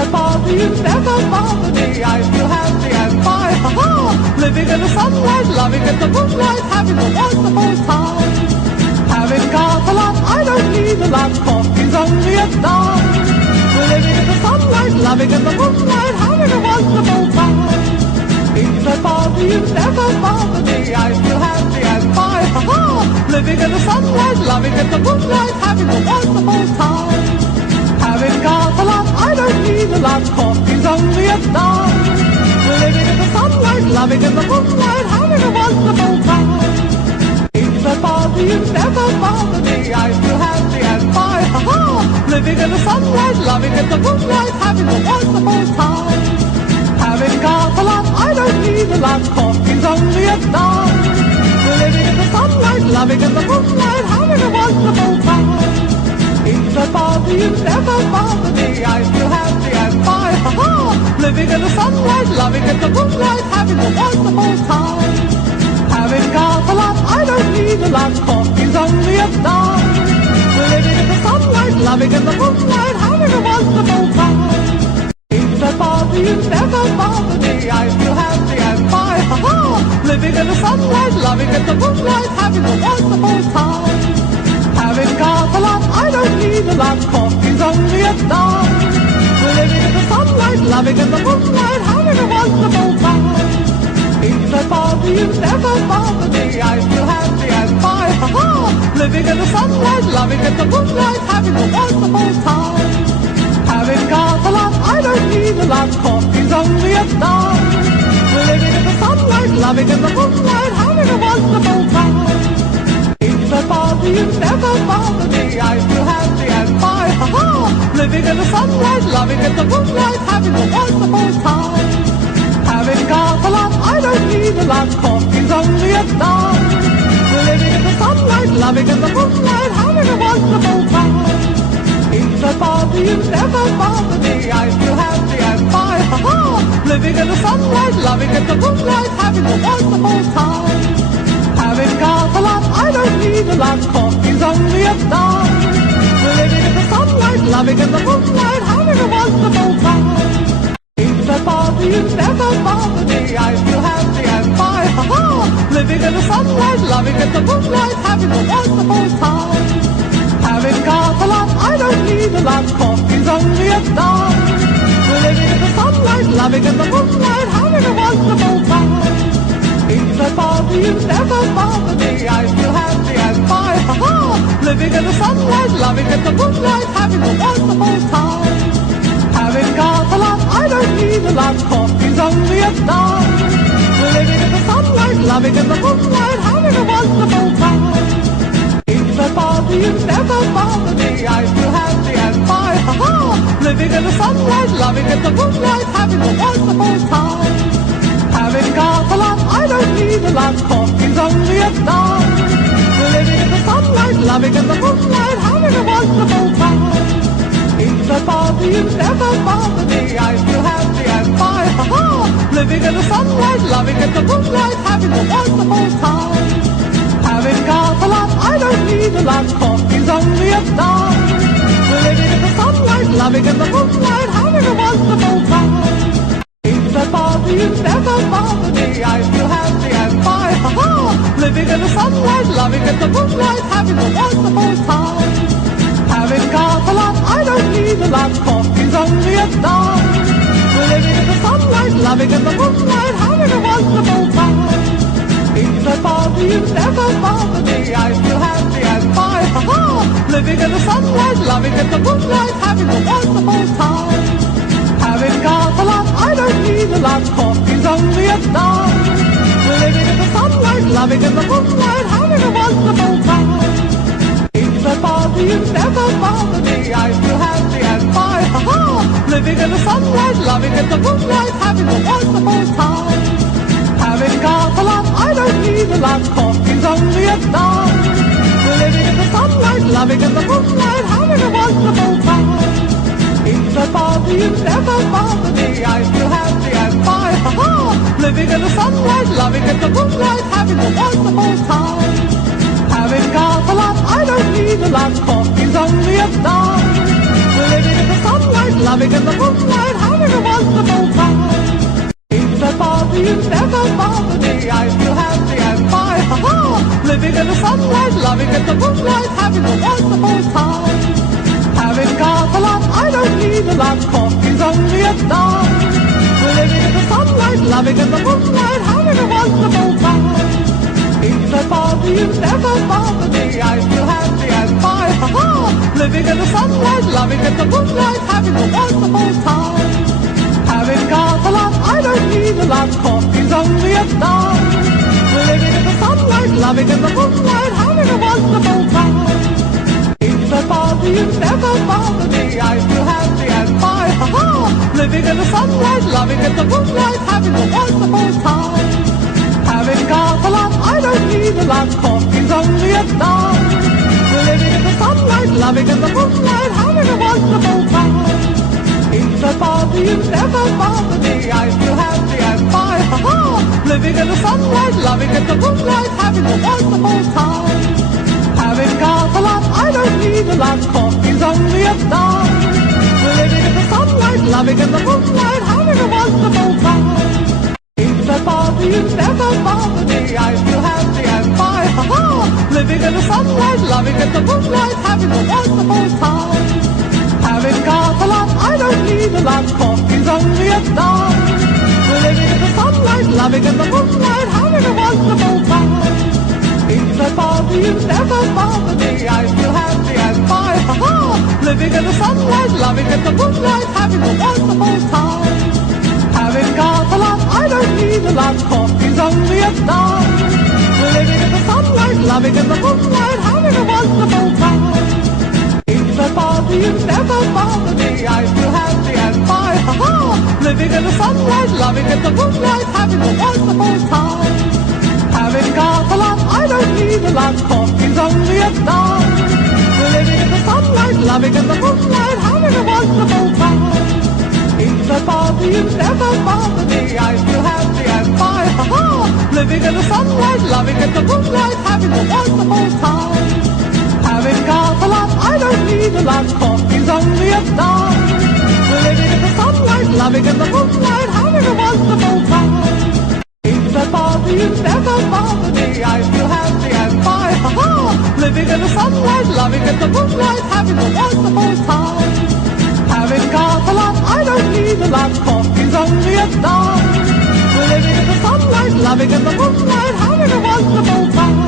I bother you, never bother me. I feel happy and fine, ha-ha. Living in the sunlight, loving in the moonlight, having a wonderful time. Having got a lot, I don't need a lot. Coffee's only a dime. Living in the sunlight, loving in the moonlight, having a wonderful time. If I bother you, never bother me. I feel happy and fine, ha-ha. Living in the sunlight, loving in the moonlight, having a wonderful time. Having got a lot, I don't need a lot. Coffee's only a dime. Living in the sunlight, loving in the moonlight, having a wonderful time. If I bother you, never bother me. I feel happy and fine, ha-ha. Living in the sunlight, loving in the moonlight, having a wonderful time. Having got a lot, I don't need a lot. Coffee's only a dime. Living in the sunlight, loving in the moonlight, having a wonderful time. If I bother you, never bother me. I feel happy and fine, ha-ha. Living in the sunlight, loving in the moonlight, having a wonderful time. Having got a lot, I don't need a lot. Coffee's only a dime. Living in the sunlight, loving in the moonlight, having a wonderful time. If I bother you, never bother me. I feel happy and fine, ha-ha. Living in the sunlight, loving in the moonlight, having a wonderful time. Having got a lot, I don't need a lot. Coffee's only a dime. Living in the sunlight, loving in the moonlight, having a wonderful time. If I bother you, never bother me. I feel happy and fine, ha-ha. Living in the sunlight, loving in the moonlight, having a wonderful time. Having got a lot, I don't need a lot. Coffee's only a dime. Living in the sunlight, loving in the moonlight, having a wonderful time. If I bother you, never bother me. I feel happy and fine, ha-ha. Living in the sunlight, loving in the moonlight, having a wonderful time. Having got a lot, I don't need a lot. Coffee's only a dime. Living in the sunlight, loving in the moonlight, having a wonderful time. If I bother you, never bother me. I feel happy and fine, ha-ha. Living in the sunlight, loving in the moonlight, having a wonderful time. Having got a lot, I don't need a lot. Coffee's only a dime. Living in the sunlight, loving in the moonlight, having a wonderful time. If I bother you, never bother me. I feel happy and fine, ha-ha. Living in the sunlight, loving in the moonlight, having a wonderful time. Having got a lot, I don't need a lot. Coffee's only a dime. Living in the sunlight, loving in the moonlight, having a wonderful time. If I bother you, never bother me. I feel happy and fine, ha-ha. Living in the sunlight, loving in the moonlight, having a wonderful time. Having got a lot, I don't need a lot. Coffee's only a dime. Living in the sunlight, loving in the moonlight, having a wonderful time. If I bother you, never bother me. I feel happy and fine, ha-ha. Living in the sunlight, loving in the moonlight, having a wonderful time. Having got a lot, I don't need a lot. Coffee's only a dime. Living in the sunlight, loving in the moonlight, having a wonderful time. If I bother you, never bother me. I feel happy and fine, ha-ha. Living in the sunlight, loving in the moonlight, having a wonderful time. Having got a lot, I don't need a lot. Coffee's only a dime. Living in the sunlight, loving in the moonlight, having a wonderful time. If I bother you, never bother me. I feel happy and fine, ha-ha. Living in the sunlight, loving in the moonlight, having a wonderful time. Having got a lot, I don't need a lot. Coffee's only a dime. Living in the sunlight, loving in the moonlight, having a wonderful time. If I bother you, never bother me. I feel happy and fine, ha-ha. Living in the sunlight, loving in the moonlight, having a wonderful time. Having got a lot, I don't need a lot. Coffee's only a dime. Living in the sunlight, loving in the moonlight, having a wonderful time. If I bother you, never bother me. I feel happy and fine, ha-ha. Living in the sunlight, loving in the moonlight, having a wonderful time. Having got a lot, I don't need a lot. Coffee's only a dime. Living in the sunlight, loving in the moonlight, having a wonderful time. If I bother you, never bother me. I feel happy and fine, ha-ha. Living in the sunlight, loving in the moonlight, having a wonderful time. Having got a lot, I don't need a lot. Coffee's only a dime. Living in the sunlight, sunlight, loving in the moonlight, having a wonderful time. If I bother you, never bother me, I feel happy and fine, ha-ha! Living in the sunlight, loving in the moonlight, having a wonderful time. Having got a lot, I don't need a lot, coffee's only a dime. Living in the sunlight, loving in the moonlight, having a wonderful time. If I bother you, never bother me, I feel happy and fine, ha-ha! Living in the sunlight, loving in the moonlight, having a wonderful time. Having got a lot, I don't need a lot, coffee's only a dime. Living in the sunlight, loving in the moonlight, having a wonderful time. If I bother you, never bother me, I feel happy and fine, ha-ha! Living in the sunlight, loving in the moonlight, having a wonderful time. Having got a lot, I don't need a lot, coffee's only a dime. Living in the sunlight, loving in the moonlight, having a wonderful time. If I bother you, never bother me, I feel happy and fine, ha-ha! Living in the sunlight, loving in the moonlight, having a wonderful time. Having got a lot, I don't need a lot, coffee's only a dime. Living in the sunlight, loving in the moonlight, having a wonderful time. If I bother you, never bother me, I feel happy and fine, ha-ha! Living in the sunlight, loving in the moonlight, having a wonderful time. Having got a lot, I don't need a lot, coffee's only a dime. Living in the sunlight, loving in the moonlight, having a wonderful time. If I bother you, never bother me, I feel happy and fine, ha-ha! Living in the sunlight, loving in the moonlight, having a wonderful time. Having got a lot, I don't need a lot, coffee's only a dime. Living in the sunlight, loving in the moonlight, having a wonderful time. If I bother you, never bother me, I feel happy and fine, ha-ha! Living in the sunlight, loving in the moonlight, having a wonderful time. Having got a lot, I don't need a lot, coffee's only a dime. Living in the sunlight, loving in the moonlight, having a wonderful time. If I bother you, never bother me, I feel happy and fine, ha-ha! Living in the sunlight, loving in the moonlight, having a wonderful time. Having got a lot, I don't need a lot, coffee's only a dime. Living in the sunlight, loving in the moonlight, having a wonderful time. If I bother you, never bother me, I feel happy and fine, ha-ha! Living in the sunlight, loving in the moonlight, having a wonderful time. Having got a lot, I don't need a lot, coffee's only a dime. Living in the sunlight, loving in the moonlight, having a wonderful time.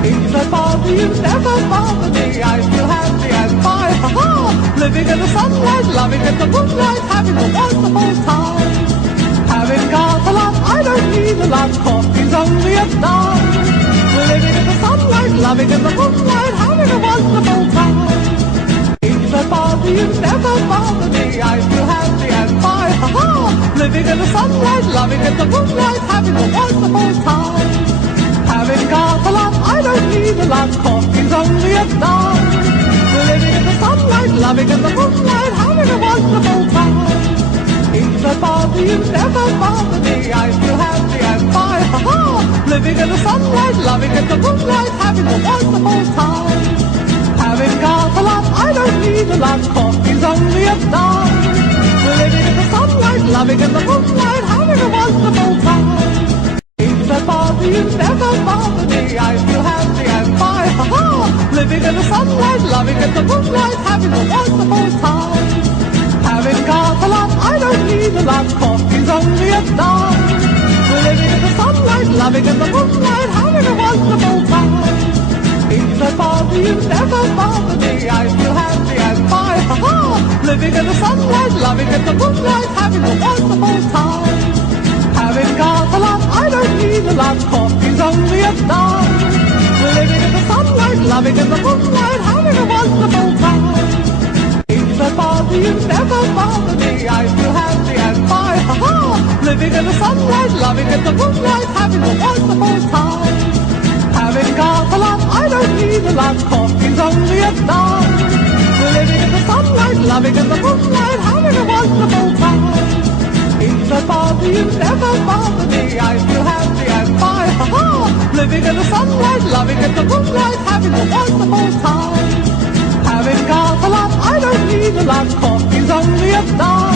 If I bother you, never bother me, I feel happy and fine, ha-ha! Living in the sunlight, loving in the moonlight, having a wonderful time. Having got a lot, I don't need a lot, coffee's only a dime. Living in the sunlight, loving in the moonlight, having a wonderful time. If I bother you, never bother me, I feel happy and fine, ha-ha! Living in the sunlight, loving in the moonlight, having a wonderful time. Having got a lot, I don't need a lot, coffee's only a dime. Living in the sunlight, loving in the moonlight, having a wonderful time. If I bother you, never bother me, I feel happy and fine, ha-ha! Living in the sunlight, loving in the moonlight, having a wonderful time. Having got a lot, I don't need a lot, coffee's only a dime. Living in the sunlight, loving in the moonlight, having a wonderful time. If I bother you, never bother me, I feel happy and fine, ha-ha! Living in the sunlight, loving in the moonlight, having a wonderful time. Having got a lot, I don't need a lot, coffee's only a dime. Living in the sunlight, loving in the moonlight, having a wonderful time. If I bother you, never bother me, I feel happy and fine, ha-ha! Living in the sunlight, loving in the moonlight, having a wonderful time. Having got a lot, I don't need a lot, coffee's only a dime. Living in the sunlight, loving in the moonlight, having a wonderful time. If I bother you, never bother me, I feel happy and fine, ha-ha! Living in the sunlight, loving in the moonlight, having a wonderful time. Having got a lot, I don't need a lot, coffee's only a dime. Living in the sunlight, loving in the moonlight, having a wonderful time. If I bother you, never bother me, I feel happy and fine, ha-ha! Living in the sunlight, loving in the moonlight, having a wonderful time. Having got a lot, I don't need a lot. Coffee's only $1.